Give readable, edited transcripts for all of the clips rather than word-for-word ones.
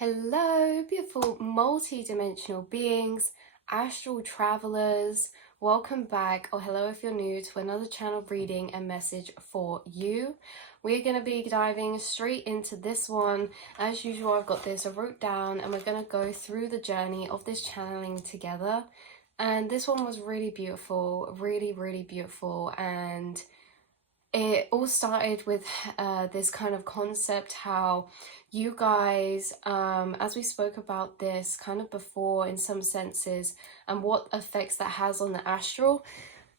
Hello, beautiful multi-dimensional beings, astral travelers. Welcome back, or hello if you're new, to another channel reading and message for you. We're going to be diving straight into this one. As usual, I've got this I wrote down, and we're going to go through the journey of this channeling together. And this one was really beautiful, really beautiful. And it all started with this kind of concept how you guys, as we spoke about this kind of before in some senses, and what effects that has on the astral,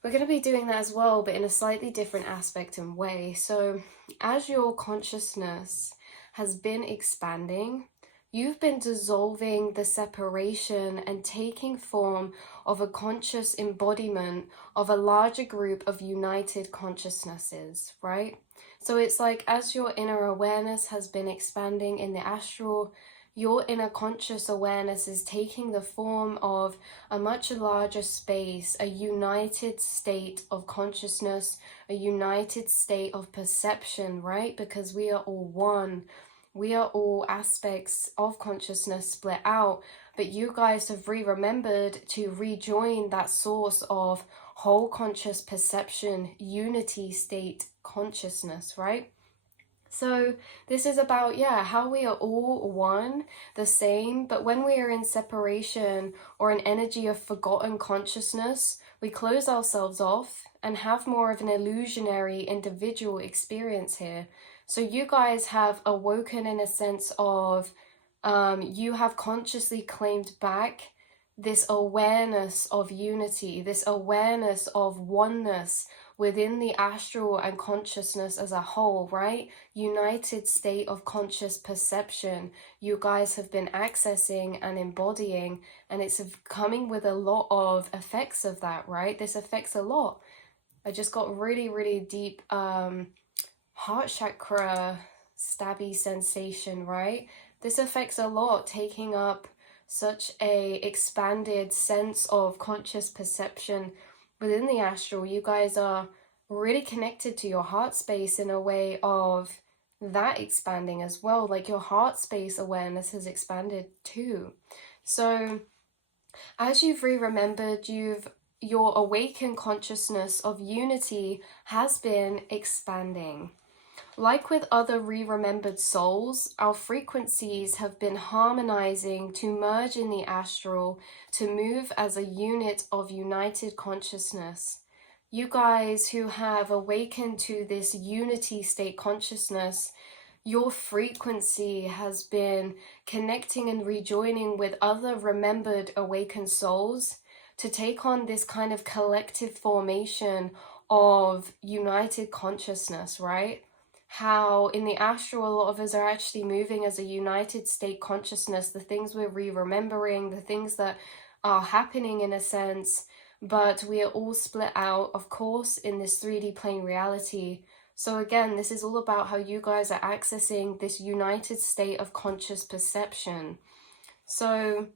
we're going to be doing that as well, but in a slightly different aspect and way. So as your consciousness has been expanding, you've been dissolving the separation and taking form of a conscious embodiment of a larger group of united consciousnesses, right? So it's like as your inner awareness has been expanding in the astral, your inner conscious awareness is taking the form of a much larger space, a united state of consciousness, a united state of perception, right? Because we are all one. We are all aspects of consciousness split out, but you guys have remembered to rejoin that source of whole conscious perception, unity state consciousness, right? So this is about, how we are all one, the same, but when we are in separation or an energy of forgotten consciousness, we close ourselves off and have more of an illusionary individual experience here. So you guys have awoken in a sense of, you have consciously claimed back this awareness of unity, this awareness of oneness within the astral and consciousness as a whole, right? United state of conscious perception you guys have been accessing and embodying, and it's coming with a lot of effects of that, right? This affects a lot. I just got really deep heart chakra stabby sensation, right? This affects a lot, taking up such a expanded sense of conscious perception within the astral. You guys are really connected to your heart space in a way of that expanding as well. Like your heart space awareness has expanded too. So as you've remembered, your awakened consciousness of unity has been expanding. Like with other remembered souls, our frequencies have been harmonizing to merge in the astral, to move as a unit of united consciousness. You guys who have awakened to this unity state consciousness, your frequency has been connecting and rejoining with other remembered awakened souls to take on this kind of collective formation of united consciousness, right? How in the astral, a lot of us are actually moving as a united state consciousness, the things we're remembering, the things that are happening in a sense, but we are all split out, of course, in this 3D plane reality. So again, this is all about how you guys are accessing this united state of conscious perception. So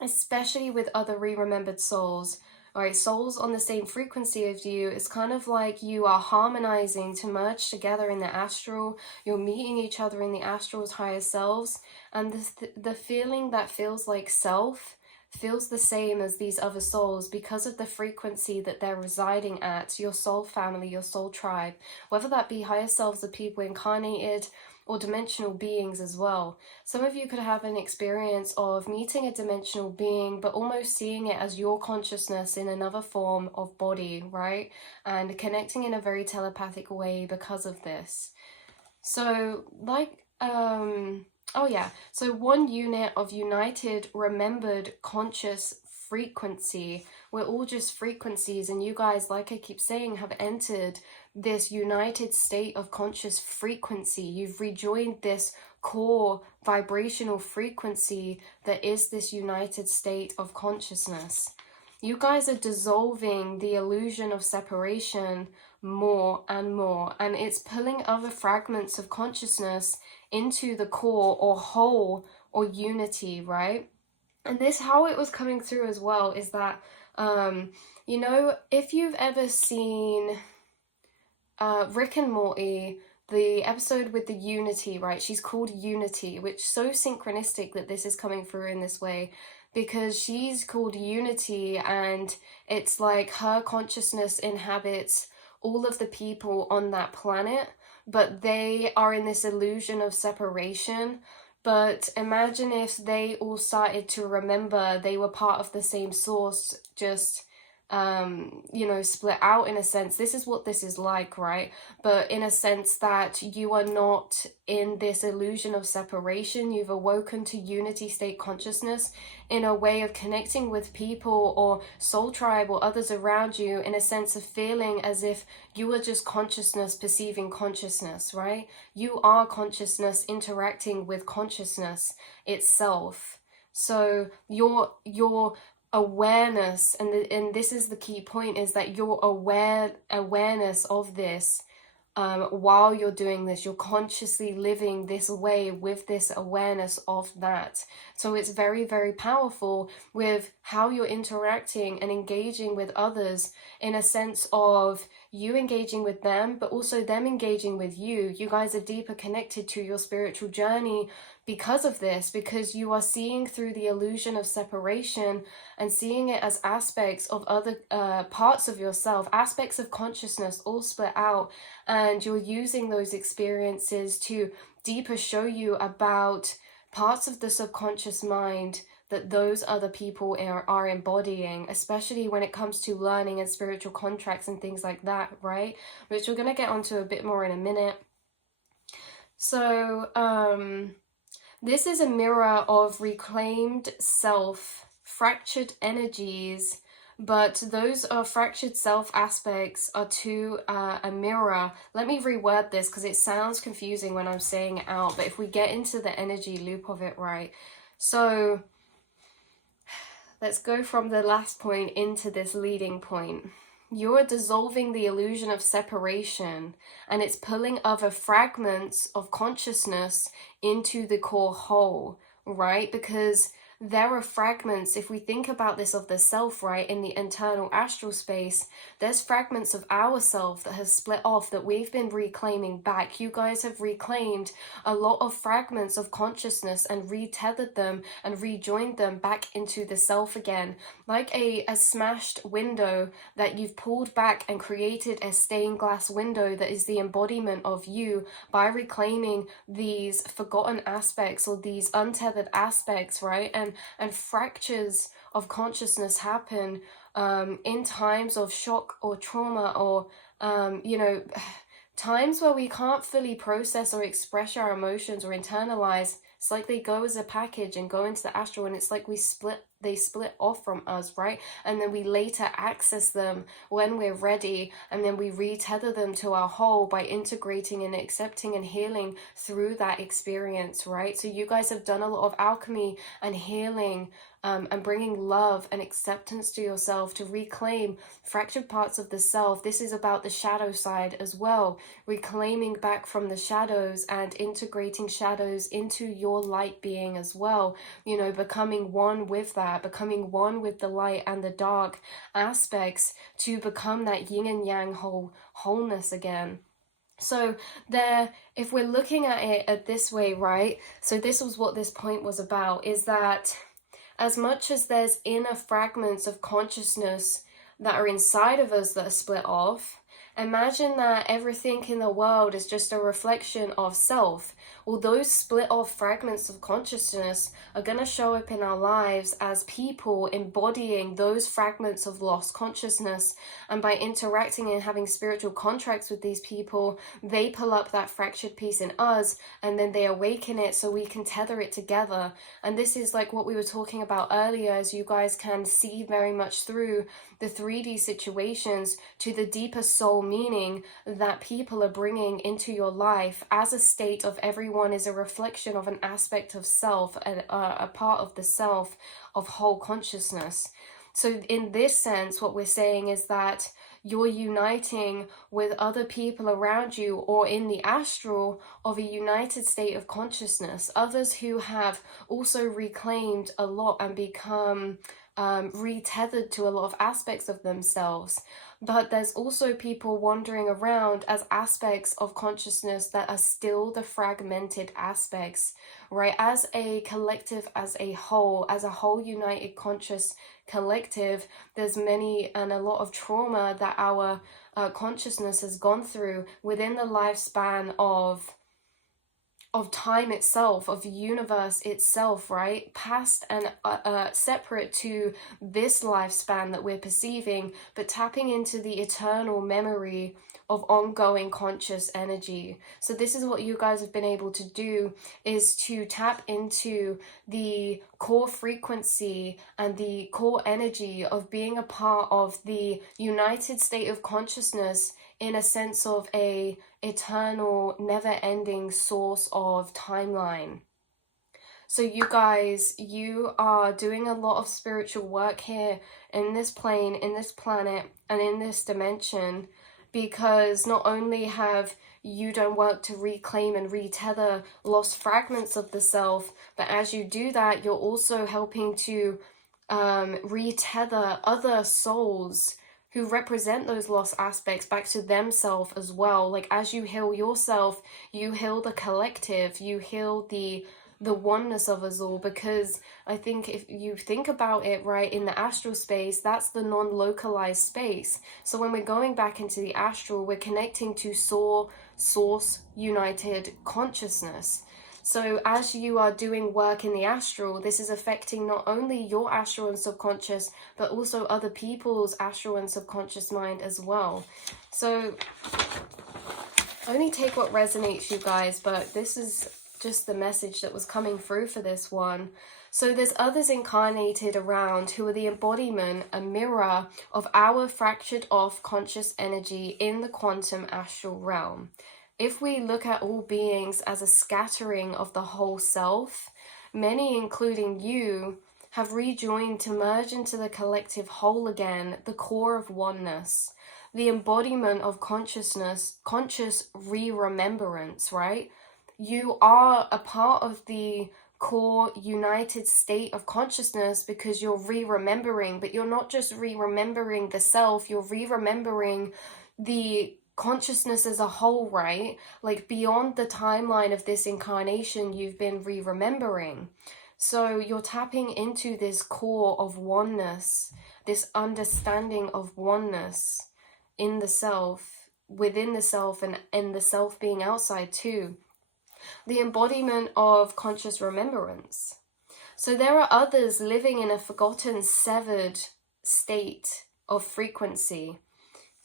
especially with other remembered souls, right, souls on the same frequency as you, it's kind of like you are harmonizing to merge together in the astral. You're meeting each other in the astral's higher selves, and the feeling that feels like self feels the same as these other souls because of the frequency that they're residing at, your soul family, your soul tribe, whether that be higher selves of people incarnated or dimensional beings as well. Some of you could have an experience of meeting a dimensional being, but almost seeing it as your consciousness in another form of body, right? And connecting in a very telepathic way because of this. So, so one unit of united, remembered, conscious frequency. We're all just frequencies, and you guys, like I keep saying, have entered this united state of conscious frequency. You've rejoined this core vibrational frequency that is this united state of consciousness. You guys are dissolving the illusion of separation more and more, and it's pulling other fragments of consciousness into the core or whole or unity, right? And this, how it was coming through as well, is that, if you've ever seen Rick and Morty, the episode with the unity, right? She's called Unity, which is so synchronistic that this is coming through in this way, because she's called Unity, and it's like her consciousness inhabits all of the people on that planet, but they are in this illusion of separation. But imagine if they all started to remember they were part of the same source, just split out in a sense. This is what this is like, right? But in a sense that you are not in this illusion of separation. You've awoken to unity state consciousness in a way of connecting with people or soul tribe or others around you, in a sense of feeling as if you are just consciousness perceiving consciousness, right? You are consciousness interacting with consciousness itself. So your awareness, and this is the key point, is that your awareness of this, while you're doing this, you're consciously living this way with this awareness of that. So it's very, very powerful with how you're interacting and engaging with others, in a sense of you engaging with them, but also them engaging with you. You guys are deeper connected to your spiritual journey because of this, because you are seeing through the illusion of separation and seeing it as aspects of other parts of yourself, aspects of consciousness all split out, and you're using those experiences to deeper show you about parts of the subconscious mind that those other people are embodying, especially when it comes to learning and spiritual contracts and things like that, right? Which we're going to get onto a bit more in a minute. So, this is a mirror of reclaimed self, fractured energies, but those fractured self aspects are to a mirror. Let me reword this because it sounds confusing when I'm saying it out, but if we get into the energy loop of it, right? So let's go from the last point into this leading point. You're dissolving the illusion of separation, and it's pulling other fragments of consciousness into the core whole, right? Because there are fragments, if we think about this, of the self, right, in the internal astral space, there's fragments of ourself that has split off that we've been reclaiming back. You guys have reclaimed a lot of fragments of consciousness and retethered them and rejoined them back into the self again, like a smashed window that you've pulled back and created a stained glass window that is the embodiment of you, by reclaiming these forgotten aspects or these untethered aspects, right? And fractures of consciousness happen in times of shock or trauma, or times where we can't fully process or express our emotions or internalize. It's like they go as a package and go into the astral, and it's like they split off from us, right? And then we later access them when we're ready, and then we retether them to our whole by integrating and accepting and healing through that experience, right? So you guys have done a lot of alchemy and healing, and bringing love and acceptance to yourself to reclaim fractured parts of the self. This is about the shadow side as well, reclaiming back from the shadows and integrating shadows into your light being as well, becoming one with that, becoming one with the light and the dark aspects, to become that yin and yang wholeness again. So there, if we're looking at it at this way, right, so this was what this point was about, is that as much as there's inner fragments of consciousness that are inside of us that are split off, imagine that everything in the world is just a reflection of self. Well, those split off fragments of consciousness are going to show up in our lives as people embodying those fragments of lost consciousness. And by interacting and having spiritual contracts with these people, they pull up that fractured piece in us, and then they awaken it so we can tether it together. And this is like what we were talking about earlier, as you guys can see very much through the 3D situations, to the deeper soul meaning that people are bringing into your life as a state of everyone is a reflection of an aspect of self, a part of the self, of whole consciousness. So in this sense, what we're saying is that you're uniting with other people around you, or in the astral of a united state of consciousness, others who have also reclaimed a lot and become re-tethered to a lot of aspects of themselves. But there's also people wandering around as aspects of consciousness that are still the fragmented aspects, right? As a collective, as a whole united conscious collective, there's many and a lot of trauma that our consciousness has gone through within the lifespan of time itself, of the universe itself, right? Past and separate to this lifespan that we're perceiving, but tapping into the eternal memory of ongoing conscious energy. So this is what you guys have been able to do, is to tap into the core frequency and the core energy of being a part of the united state of consciousness, in a sense of a eternal, never-ending source of timeline. So you guys, you are doing a lot of spiritual work here in this plane, in this planet, and in this dimension, because not only have you done work to reclaim and retether lost fragments of the self, but as you do that, you're also helping to retether other souls who represent those lost aspects back to themselves as well. Like, as you heal yourself, you heal the collective, you heal the oneness of us all. Because I think if you think about it, right, in the astral space, that's the non-localized space. So when we're going back into the astral, we're connecting to source united consciousness. So as you are doing work in the astral, this is affecting not only your astral and subconscious, but also other people's astral and subconscious mind as well. So only take what resonates, you guys, but this is just the message that was coming through for this one. So there's others incarnated around who are the embodiment, a mirror of our fractured off conscious energy in the quantum astral realm. If we look at all beings as a scattering of the whole self, many, including you, have rejoined to merge into the collective whole again, the core of oneness, the embodiment of consciousness, conscious re-remembrance, right? You are a part of the core united state of consciousness because you're re-remembering, but you're not just re-remembering the self, you're re-remembering the consciousness as a whole, right? Like, beyond the timeline of this incarnation, you've been re-remembering. So you're tapping into this core of oneness, this understanding of oneness in the self, within the self, and in the self being outside too. The embodiment of conscious remembrance. So there are others living in a forgotten, severed state of frequency.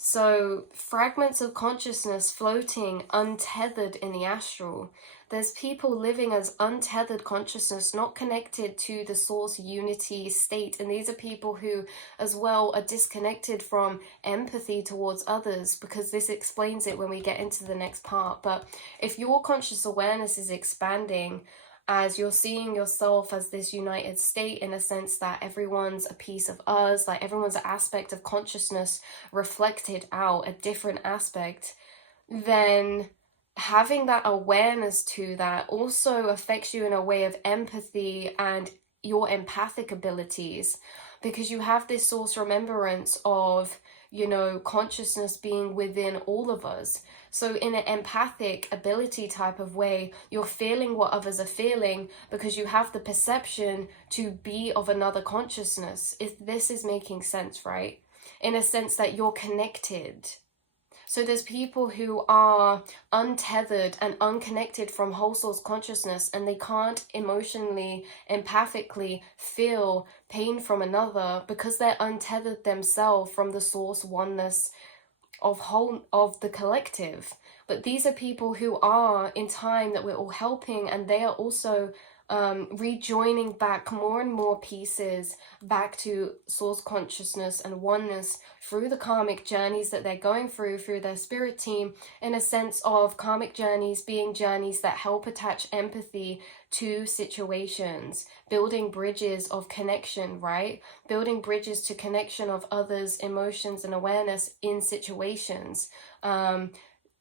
So fragments of consciousness floating untethered in the astral. There's people living as untethered consciousness, not connected to the source unity state. And these are people who as well are disconnected from empathy towards others, because this explains it when we get into the next part. But if your conscious awareness is expanding, as you're seeing yourself as this united state, in a sense that everyone's a piece of us, like everyone's an aspect of consciousness reflected out, a different aspect, then having that awareness to that also affects you in a way of empathy and your empathic abilities, because you have this source remembrance of, you know, consciousness being within all of us. So in an empathic ability type of way, you're feeling what others are feeling because you have the perception to be of another consciousness. If this is making sense, right? In a sense that you're connected. So there's people who are untethered and unconnected from whole source consciousness, and they can't emotionally, empathically feel pain from another because they're untethered themselves from the source oneness of the collective. But these are people who are, in time, that we're all helping, and they are also rejoining back more and more pieces back to source consciousness and oneness through the karmic journeys that they're going through their spirit team, in a sense of karmic journeys being journeys that help attach empathy to situations, building bridges of connection, right? Building bridges to connection of others' emotions and awareness in situations.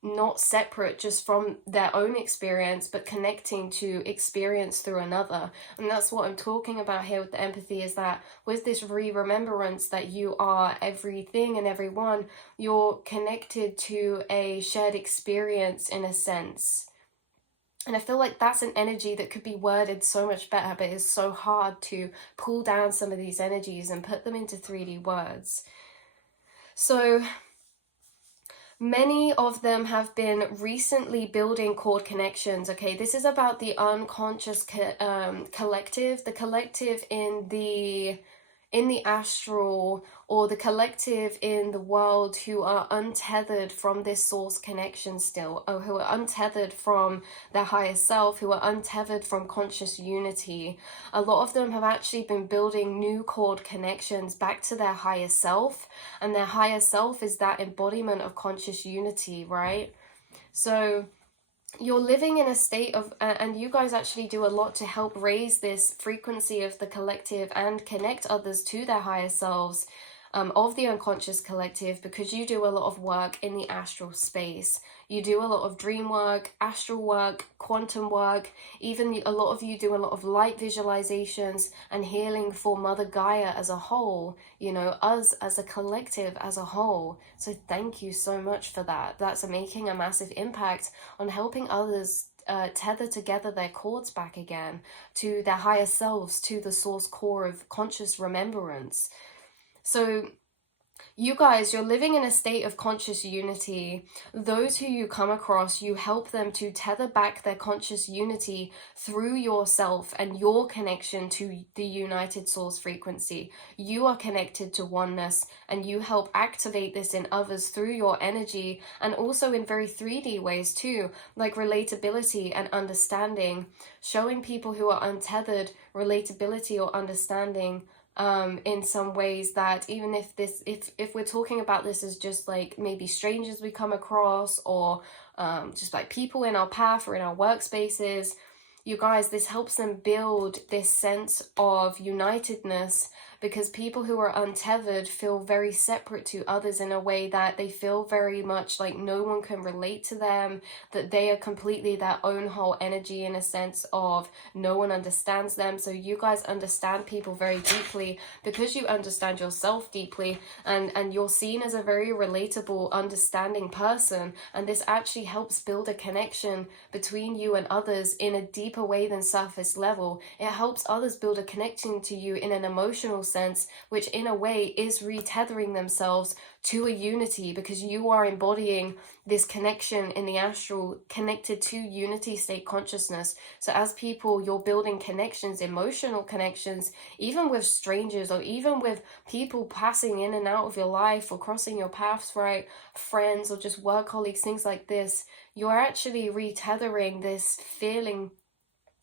not separate just from their own experience, but connecting to experience through another. And that's what I'm talking about here with the empathy, is that with this remembrance that you are everything and everyone, you're connected to a shared experience in a sense. And I feel like that's an energy that could be worded so much better, but it's so hard to pull down some of these energies and put them into 3D words. So many of them have been recently building cord connections. Okay, this is about the unconscious collective, the collective in the astral, or the collective in the world who are untethered from this source connection still, or who are untethered from their higher self, who are untethered from conscious unity. A lot of them have actually been building new cord connections back to their higher self, and their higher self is that embodiment of conscious unity, right? So you're living in a state of, and you guys actually do a lot to help raise this frequency of the collective and connect others to their higher selves, of the unconscious collective, because you do a lot of work in the astral space. You do a lot of dream work, astral work, quantum work. Even a lot of you do a lot of light visualizations and healing for Mother Gaia as a whole, you know, us as a collective as a whole. So thank you so much for that. That's making a massive impact on helping others tether together their cords back again to their higher selves, to the source core of conscious remembrance. So you guys, you're living in a state of conscious unity. Those who you come across, you help them to tether back their conscious unity through yourself and your connection to the united source frequency. You are connected to oneness, and you help activate this in others through your energy, and also in very 3D ways too, like relatability and understanding, showing people who are untethered relatability or understanding, in some ways, that even if we're talking about this as just like maybe strangers we come across, or just like people in our path or in our workspaces, you guys, this helps them build this sense of unitedness, because people who are untethered feel very separate to others in a way that they feel very much like no one can relate to them, that they are completely their own whole energy, in a sense of no one understands them. So you guys understand people very deeply because you understand yourself deeply, and you're seen as a very relatable, understanding person, and this actually helps build a connection between you and others in a deeper way than surface level. It helps others build a connection to you in an emotional sense, which in a way is retethering themselves to a unity, because you are embodying this connection in the astral, connected to unity state consciousness. So as people, you're building connections, emotional connections, even with strangers, or even with people passing in and out of your life or crossing your paths, right? Friends or just work colleagues, things like this. You're actually retethering this feeling.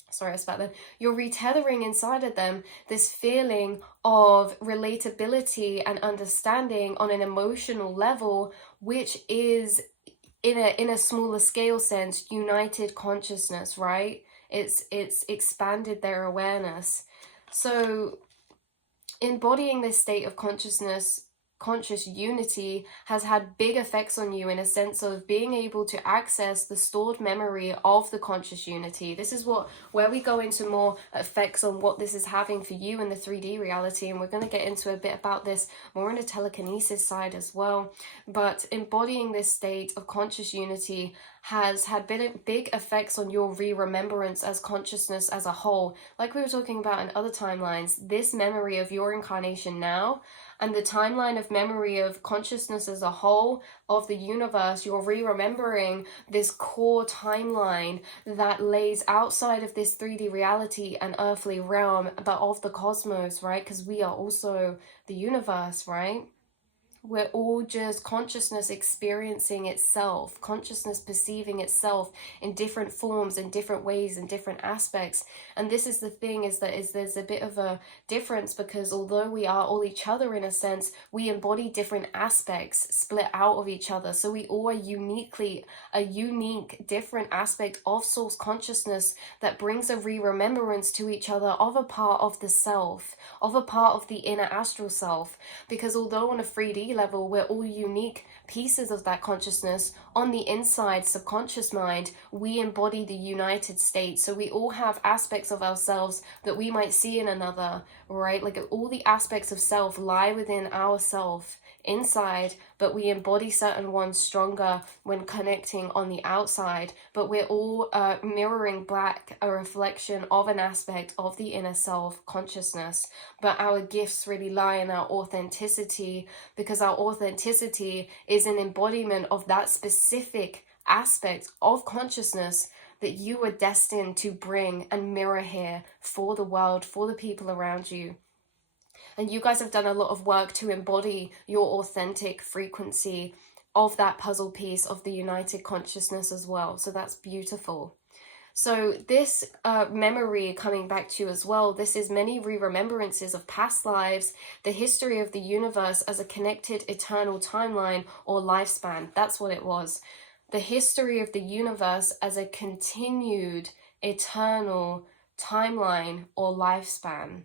Sorry, I spat then. You're retethering inside of them this feeling of relatability and understanding on an emotional level, which is in a smaller scale sense, united consciousness, right? It's expanded their awareness. So embodying this state of consciousness, conscious unity, has had big effects on you in a sense of being able to access the stored memory of the conscious unity. This is where we go into more effects on what this is having for you in the 3D reality, and we're going to get into a bit about this more in the telekinesis side as well. But embodying this state of conscious unity has had big effects on your remembrance as consciousness as a whole. Like we were talking about in other timelines, this memory of your incarnation now, and the timeline of memory of consciousness as a whole, of the universe, you're remembering this core timeline that lays outside of this 3D reality and earthly realm, but of the cosmos, right? Because we are also the universe, right? We're all just consciousness experiencing itself, consciousness perceiving itself in different forms, in different ways, in different aspects. And this is the thing, is there's a bit of a difference, because although we are all each other in a sense, we embody different aspects split out of each other. So we all are a unique, different aspect of source consciousness that brings a remembrance to each other of a part of the self, of a part of the inner astral self. Because although on a 3D level we're all unique pieces of that consciousness, on the inside, subconscious mind, we embody the United States. So we all have aspects of ourselves that we might see in another, right? Like all the aspects of self lie within ourself inside, but we embody certain ones stronger when connecting on the outside. But we're all mirroring back a reflection of an aspect of the inner self consciousness. But our gifts really lie in our authenticity, because our authenticity is an embodiment of that specific aspect of consciousness that you were destined to bring and mirror here for the world, for the people around you. And you guys have done a lot of work to embody your authentic frequency of that puzzle piece of the united consciousness as well. So that's beautiful. So this memory coming back to you as well, this is many re-remembrances of past lives, the history of the universe as a connected eternal timeline or lifespan. That's what it was. The history of the universe as a continued eternal timeline or lifespan.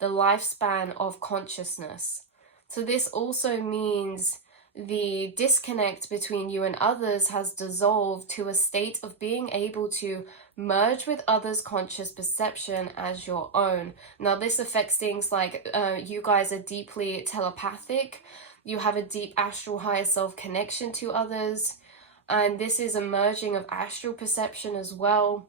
The lifespan of consciousness. So this also means the disconnect between you and others has dissolved to a state of being able to merge with others' conscious perception as your own. Now this affects things like you guys are deeply telepathic, you have a deep astral higher self connection to others, and this is a merging of astral perception as well.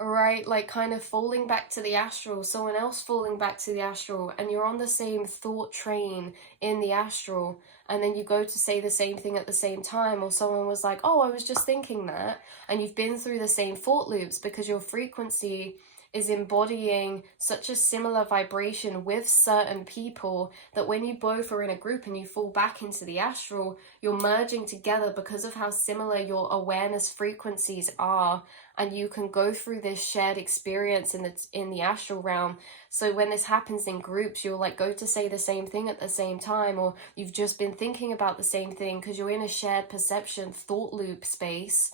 Right, like kind of falling back to the astral, someone else falling back to the astral, and you're on the same thought train in the astral, and then you go to say the same thing at the same time, or someone was like, oh, I was just thinking that, and you've been through the same thought loops because your frequency is embodying such a similar vibration with certain people that when you both are in a group and you fall back into the astral, you're merging together because of how similar your awareness frequencies are, and you can go through this shared experience in the astral realm. So when this happens in groups, you'll like go to say the same thing at the same time, or you've just been thinking about the same thing because you're in a shared perception thought loop space,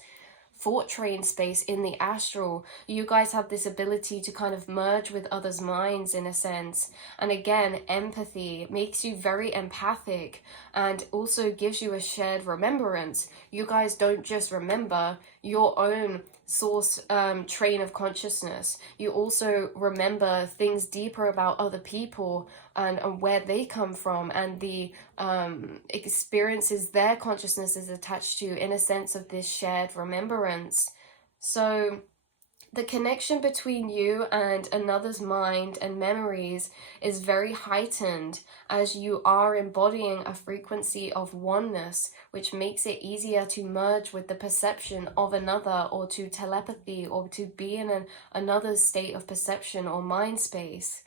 thought train space in the astral. You guys have this ability to kind of merge with others' minds in a sense. And again, empathy makes you very empathic and also gives you a shared remembrance. You guys don't just remember your own source train of consciousness. You also remember things deeper about other people and where they come from and the experiences their consciousness is attached to in a sense of this shared remembrance. So the connection between you and another's mind and memories is very heightened as you are embodying a frequency of oneness, which makes it easier to merge with the perception of another, or to telepathy, or to be in another state of perception or mind space.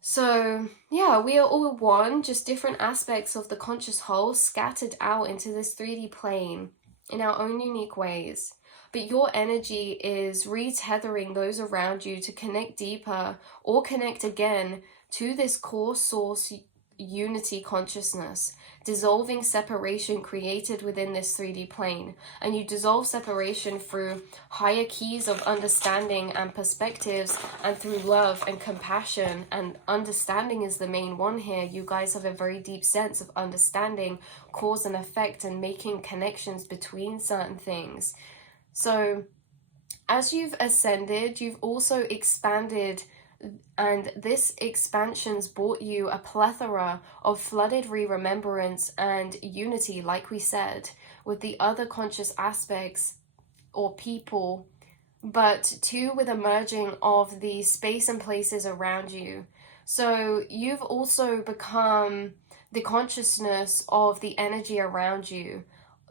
So yeah, we are all one, just different aspects of the conscious whole scattered out into this 3D plane in our own unique ways. But your energy is retethering those around you to connect deeper or connect again to this core source unity consciousness, dissolving separation created within this 3D plane. And you dissolve separation through higher keys of understanding and perspectives, and through love and compassion. And understanding is the main one here. You guys have a very deep sense of understanding cause and effect and making connections between certain things. So as you've ascended, you've also expanded, and this expansion's brought you a plethora of flooded re-remembrance and unity, like we said, with the other conscious aspects or people, but too with a merging of the space and places around you. So you've also become the consciousness of the energy around you.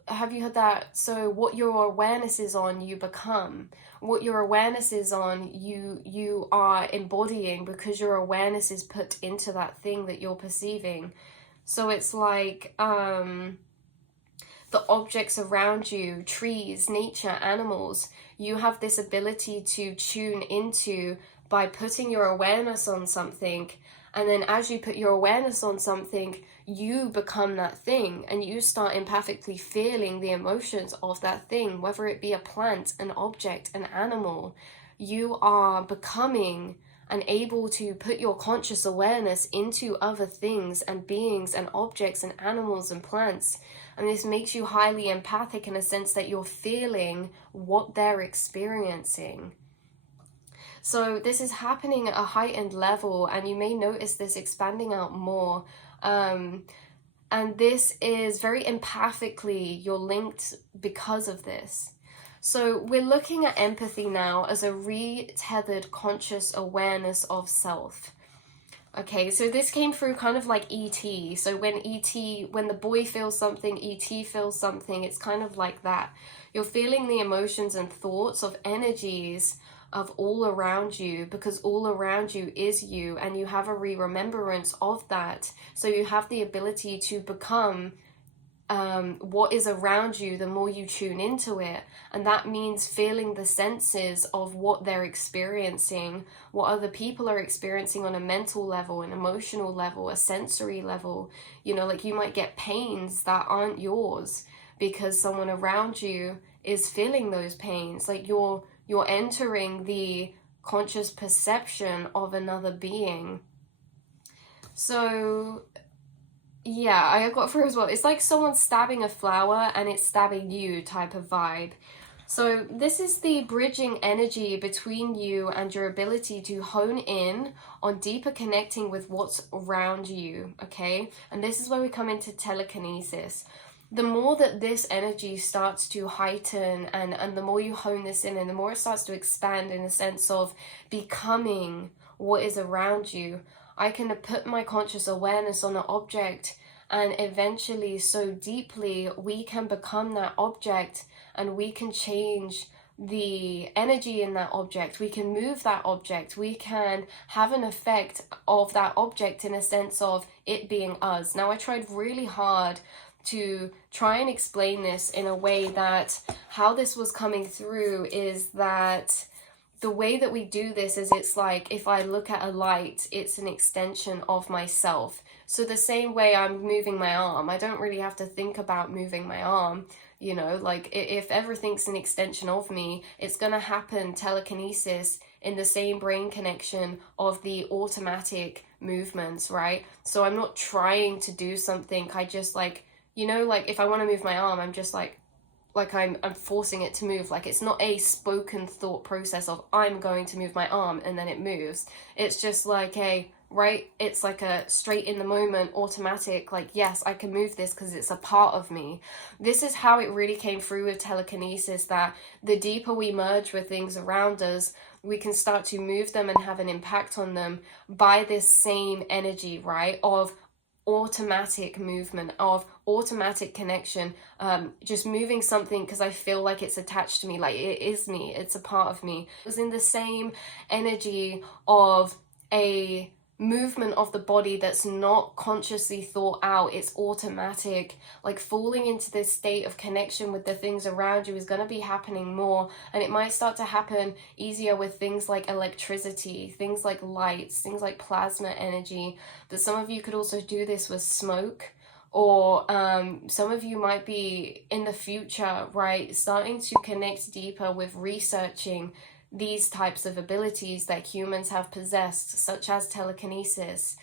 Have you heard that? So what your awareness is on, you become. What your awareness is on, you are embodying, because your awareness is put into that thing that you're perceiving. So it's like the objects around you, trees, nature, animals, you have this ability to tune into by putting your awareness on something. And then as you put your awareness on something, you become that thing, and you start empathically feeling the emotions of that thing, whether it be a plant, an object, an animal. You are becoming and able to put your conscious awareness into other things and beings and objects and animals and plants. And this makes you highly empathic in a sense that you're feeling what they're experiencing. So this is happening at a heightened level, and you may notice this expanding out more. And this is very empathically, you're linked because of this. So we're looking at empathy now as a re-tethered conscious awareness of self. Okay, so this came through kind of like E.T. So when the boy feels something, E.T. feels something, it's kind of like that. You're feeling the emotions and thoughts of energies of all around you, because all around you is you, and you have a remembrance of that. So you have the ability to become what is around you the more you tune into it. And that means feeling the senses of what they're experiencing, what other people are experiencing on a mental level, an emotional level, a sensory level. You know, like you might get pains that aren't yours because someone around you is feeling those pains. Like you're entering the conscious perception of another being. So yeah, I got through as well. It's like someone stabbing a flower and it's stabbing you type of vibe. So this is the bridging energy between you and your ability to hone in on deeper connecting with what's around you, okay? And this is where we come into telekinesis. The more that this energy starts to heighten, and the more you hone this in, and the more it starts to expand in a sense of becoming what is around you, I can put my conscious awareness on an object, and eventually so deeply we can become that object, and we can change the energy in that object. We can move that object. We can have an effect of that object in a sense of it being us. Now, I tried really hard to try and explain this in a way that how this was coming through is that the way that we do this is, it's like if I look at a light, it's an extension of myself. So the same way I'm moving my arm, I don't really have to think about moving my arm. You know, like if everything's an extension of me, it's going to happen telekinesis in the same brain connection of the automatic movements, right? So I'm not trying to do something. I just like, you know, like if I want to move my arm, I'm just like I'm forcing it to move. Like it's not a spoken thought process of I'm going to move my arm and then it moves. It's just like it's like a straight in the moment automatic, like yes, I can move this because it's a part of me. This is how it really came through with telekinesis, that the deeper we merge with things around us, we can start to move them and have an impact on them by this same energy, right, of automatic movement, of automatic connection, just moving something because I feel like it's attached to me, like it is me, it's a part of me. It was in the same energy of a movement of the body that's not consciously thought out, it's automatic. Like falling into this state of connection with the things around you is going to be happening more, and it might start to happen easier with things like electricity, things like lights, things like plasma energy. But some of you could also do this with smoke, or some of you might be in the future, right, starting to connect deeper with researching these types of abilities that humans have possessed, such as telekinesis.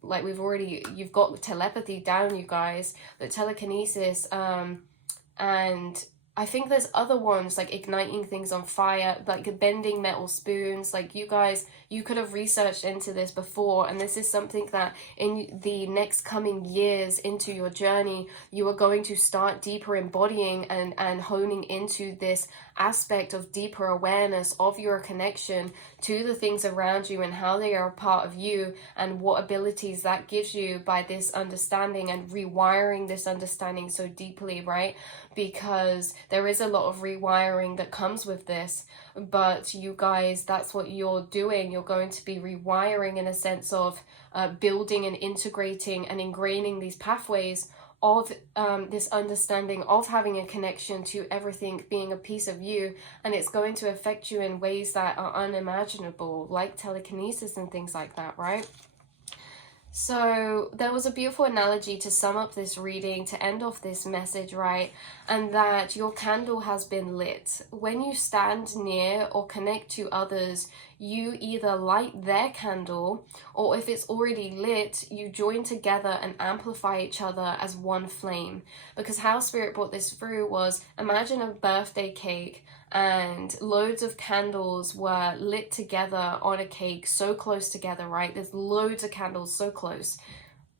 Like you've got telepathy down, you guys, but telekinesis, and I think there's other ones like igniting things on fire, like bending metal spoons. Like you guys, you could have researched into this before, and this is something that in the next coming years into your journey, you are going to start deeper embodying and honing into this aspect of deeper awareness of your connection to the things around you and how they are a part of you, and what abilities that gives you by this understanding and rewiring this understanding so deeply, right? Because there is a lot of rewiring that comes with this, but you guys, that's what you're doing. You're going to be rewiring in a sense of building and integrating and ingraining these pathways of this understanding of having a connection to everything being a piece of you, and it's going to affect you in ways that are unimaginable, like telekinesis and things like that, right? So there was a beautiful analogy to sum up this reading, to end off this message, right? And that your candle has been lit. When you stand near or connect to others, you either light their candle, or if it's already lit, you join together and amplify each other as one flame. Because how Spirit brought this through was, imagine a birthday cake and loads of candles were lit together on a cake, so close together, right? There's loads of candles so close.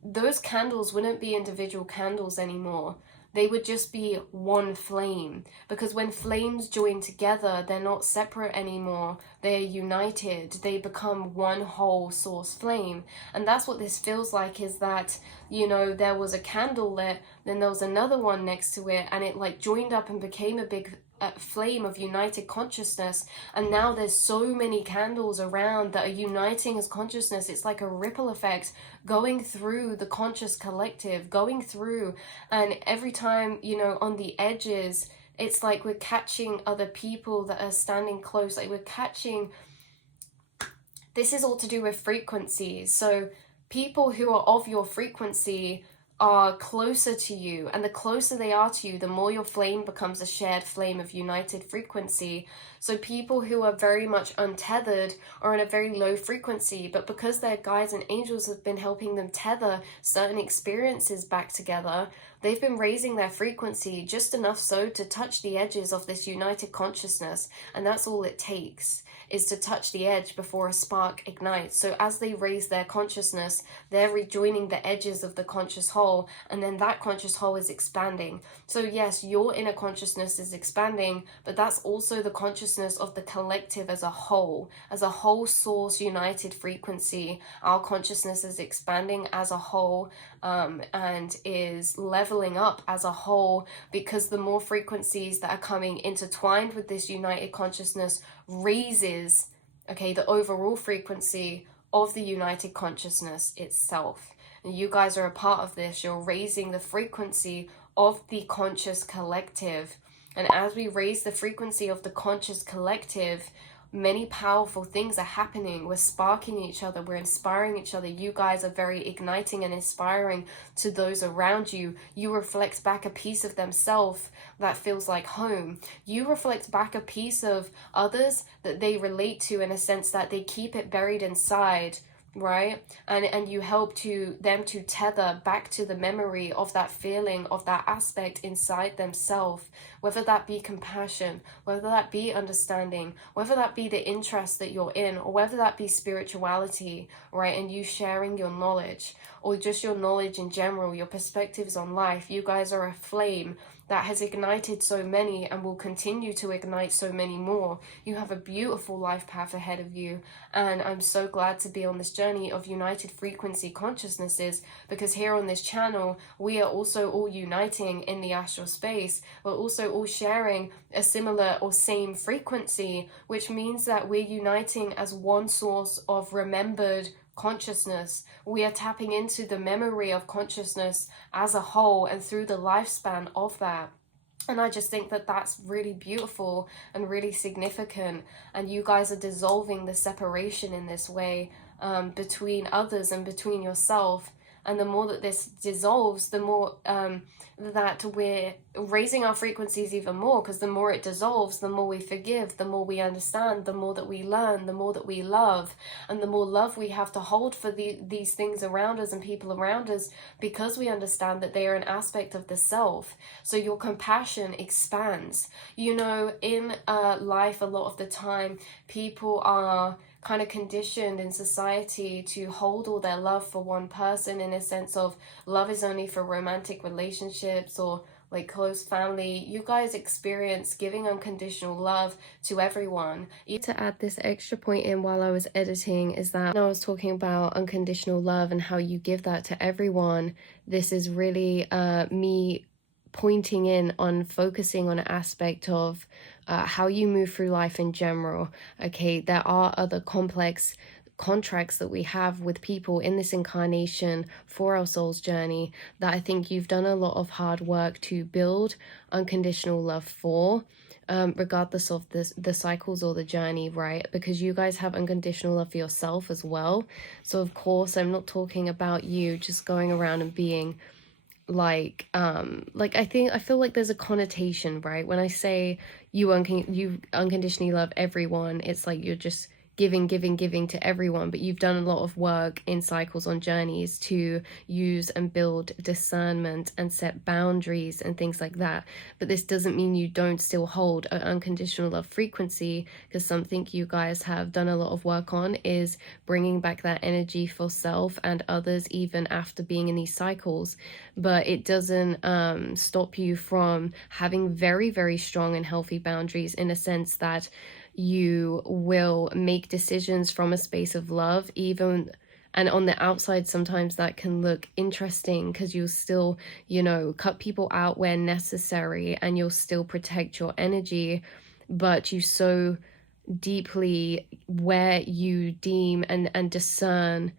Those candles wouldn't be individual candles anymore. They would just be one flame, because when flames join together, they're not separate anymore. They're united. They become one whole source flame. And that's what this feels like, is that, you know, there was a candle lit, then there was another one next to it, and it like joined up and became a big flame of united consciousness. And now there's so many candles around that are uniting as consciousness. It's like a ripple effect going through the conscious collective, going through, and every time, you know, on the edges, it's like we're catching other people that are standing close, like we're catching. This is all to do with frequencies. So people who are of your frequency are closer to you, and the closer they are to you, the more your flame becomes a shared flame of united frequency. So people who are very much untethered are in a very low frequency, but because their guides and angels have been helping them tether certain experiences back together, they've been raising their frequency just enough so to touch the edges of this united consciousness. And that's all it takes, is to touch the edge before a spark ignites. So as they raise their consciousness, they're rejoining the edges of the conscious whole, and then that conscious whole is expanding. So yes, your inner consciousness is expanding, but that's also the consciousness of the collective as a whole source united frequency. Our consciousness is expanding as a whole, and is leveling up as a whole, because the more frequencies that are coming intertwined with this united consciousness raises, okay, the overall frequency of the united consciousness itself. And you guys are a part of this. You're raising the frequency of the conscious collective. And as we raise the frequency of the conscious collective, many powerful things are happening. We're sparking each other, we're inspiring each other. You guys are very igniting and inspiring to those around you. You reflect back a piece of themselves that feels like home. You reflect back a piece of others that they relate to, in a sense that they keep it buried inside, right? And you help to them to tether back to the memory of that feeling, of that aspect inside themselves, whether that be compassion, whether that be understanding, whether that be the interest that you're in, or whether that be spirituality, right? And you sharing your knowledge, or just your knowledge in general, your perspectives on life. You guys are a flame that has ignited so many and will continue to ignite so many more. You have a beautiful life path ahead of you, and I'm so glad to be on this journey of united frequency consciousnesses, because here on this channel we are also all uniting in the astral space. We're also all sharing a similar or same frequency, which means that we're uniting as one source of remembered consciousness. We are tapping into the memory of consciousness as a whole and through the lifespan of that. And I just think that that's really beautiful and really significant. And you guys are dissolving the separation in this way, between others and between yourself. And the more that this dissolves, the more that we're raising our frequencies even more, because the more it dissolves, the more we forgive, the more we understand, the more that we learn, the more that we love, and the more love we have to hold for these things around us and people around us, because we understand that they are an aspect of the self. So your compassion expands. You know, in life, a lot of the time, people are kind of conditioned in society to hold all their love for one person, in a sense of love is only for romantic relationships or like close family. You guys experience giving unconditional love to everyone. To add this extra point in while I was editing, is that when I was talking about unconditional love and how you give that to everyone, this is really me pointing in on focusing on an aspect of how you move through life in general. Okay, there are other complex contracts that we have with people in this incarnation for our soul's journey that I think you've done a lot of hard work to build unconditional love for, regardless of the cycles or the journey, right? Because you guys have unconditional love for yourself as well. So of course I'm not talking about you just going around and being like I feel like there's a connotation, right? When I say you unconditionally love everyone, it's like you're just giving to everyone, but you've done a lot of work in cycles on journeys to use and build discernment and set boundaries and things like that. But this doesn't mean you don't still hold an unconditional love frequency, because something you guys have done a lot of work on is bringing back that energy for self and others even after being in these cycles. But it doesn't stop you from having very, very strong and healthy boundaries, in a sense that you will make decisions from a space of love, even, and on the outside sometimes that can look interesting because you'll still, cut people out where necessary, and you'll still protect your energy, but you so deeply where you deem and discern,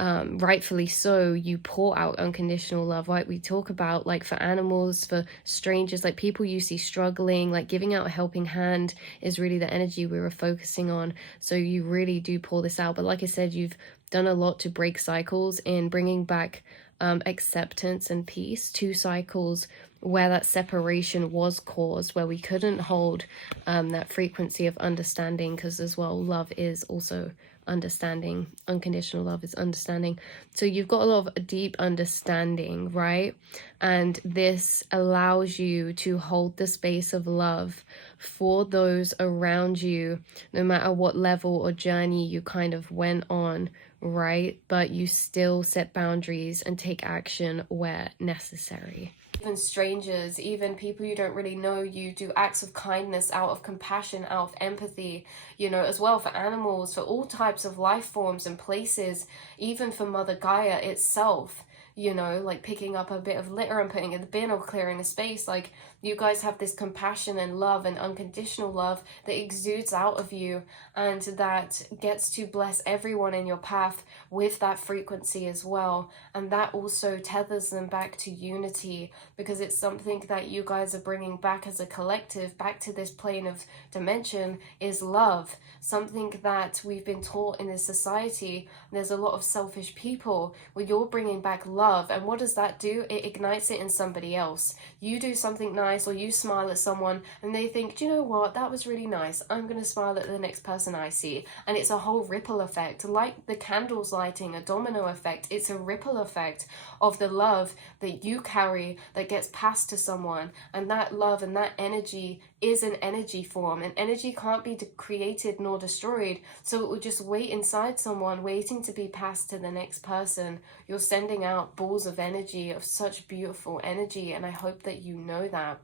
rightfully so, you pour out unconditional love, right? We talk about, like, for animals, for strangers, like people you see struggling, like giving out a helping hand is really the energy we were focusing on. So you really do pour this out. But like I said, you've done a lot to break cycles in bringing back acceptance and peace to cycles where that separation was caused, where we couldn't hold that frequency of understanding, because as well, love is also understanding. Unconditional love is understanding. So you've got a lot of deep understanding, right? And this allows you to hold the space of love for those around you, no matter what level or journey you kind of went on, right? But you still set boundaries and take action where necessary. Even strangers, even people you don't really know, you do acts of kindness out of compassion, out of empathy, as well for animals, for all types of life forms and places, even for Mother Gaia itself, like picking up a bit of litter and putting it in the bin, or clearing a space. Like, you guys have this compassion and love and unconditional love that exudes out of you, and that gets to bless everyone in your path with that frequency as well. And that also tethers them back to unity, because it's something that you guys are bringing back as a collective, back to this plane of dimension, is love. Something that we've been taught in this society. There's a lot of selfish people, where you're bringing back love, and what does that do? It ignites it in somebody else. You do something nice, or you smile at someone and they think, do you know what, that was really nice, I'm going to smile at the next person I see. And it's a whole ripple effect, like the candles lighting, a domino effect. It's a ripple effect of the love that you carry that gets passed to someone. And that love and that energy is an energy form, and energy can't be created nor destroyed, so it will just wait inside someone, waiting to be passed to the next person. You're sending out balls of energy, of such beautiful energy, and I hope that you know that.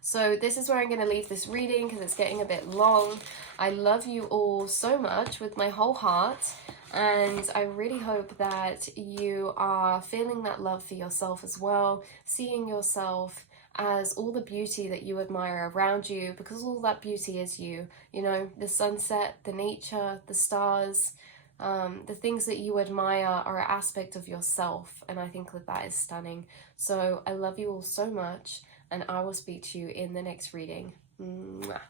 So this is where I'm going to leave this reading, because it's getting a bit long. I love you all so much with my whole heart, and I really hope that you are feeling that love for yourself as well, seeing yourself as all the beauty that you admire around you, because all that beauty is you. The sunset, the nature, the stars, the things that you admire are an aspect of yourself, and I think that is stunning. So I love you all so much, and I will speak to you in the next reading. Mwah.